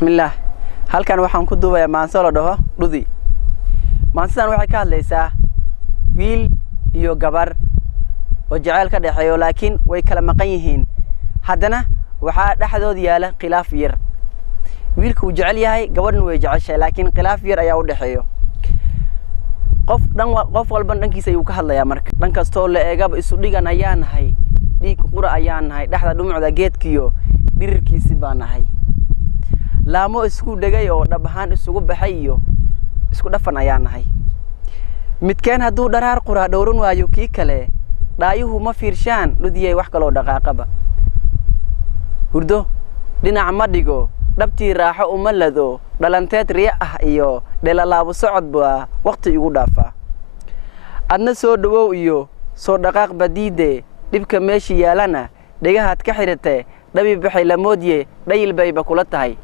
bismillaah halkan waxaan ku duubayaa maansalo dhaho dhudi maansadan waxay ka hadlaysaa wiil iyo gabar oo jacayl ka dhaxeeyo laakiin way kala maqan yihiin haddana waxa dhaxdood yaala khilaaf yar wiilku uu jecel yahay gabadhna way jeceshahay laakiin khilaaf yar ayaa u dhaxeeyo qof walba dhankiisa ayuu ka hadlayaa marka dhan kastoo la eegaba isu dhigan ayaan nahay dhiig qura ayaan nahay dhaxda dhumucda geedkiyo dhirirkiisi baan nahay laamo isku dhagay oo dhab ahaan isugu baxay iyo isku dhafan ayaan nahay midkeen hadduu dharaar qura dhowran waayo kii kale dhaayuhu ma fiirshaan dhudiyay wax kale oo dhaqaaqaba hurdo dhinac ma dhigo dhabtii raaxo uma lado dhalanteed riya ah iyo dheelalaabo socod baa waqti igu dhaafa adna soo dhawow iyo soo dhaqaaq badiide dhibka meeshii yaalana dhigahaad ka xidhatay dhabi baxay la moodiye dhayil bayba kula tahay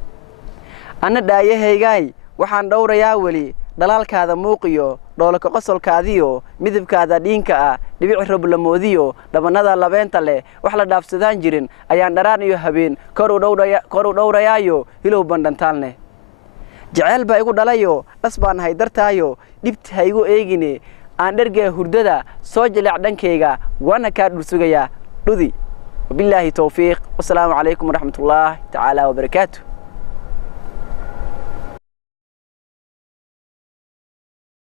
ana dhaayahaygaay waxaan dhowrayaa weli dhalaalkaada muuqiyo dhoolka qosolkaadiyo midabkaada dhiinka ah dhibic roob la moodiyo dhabanada labeenta leh wax la dhaafsadaan jirin ayaan dharaan iyo habeen kor u dhowrayaayo hilow bandhantaalne jacayl baa igu dhalayo dhas baan nahay dartaayo dhibta ha igu eegine aan dhergee hurdada soo jilic dhankayga waana kaa dhursugayaa dhudi وبالله توفيق والسلام عليكم ورحمة الله تعالى وبركاته.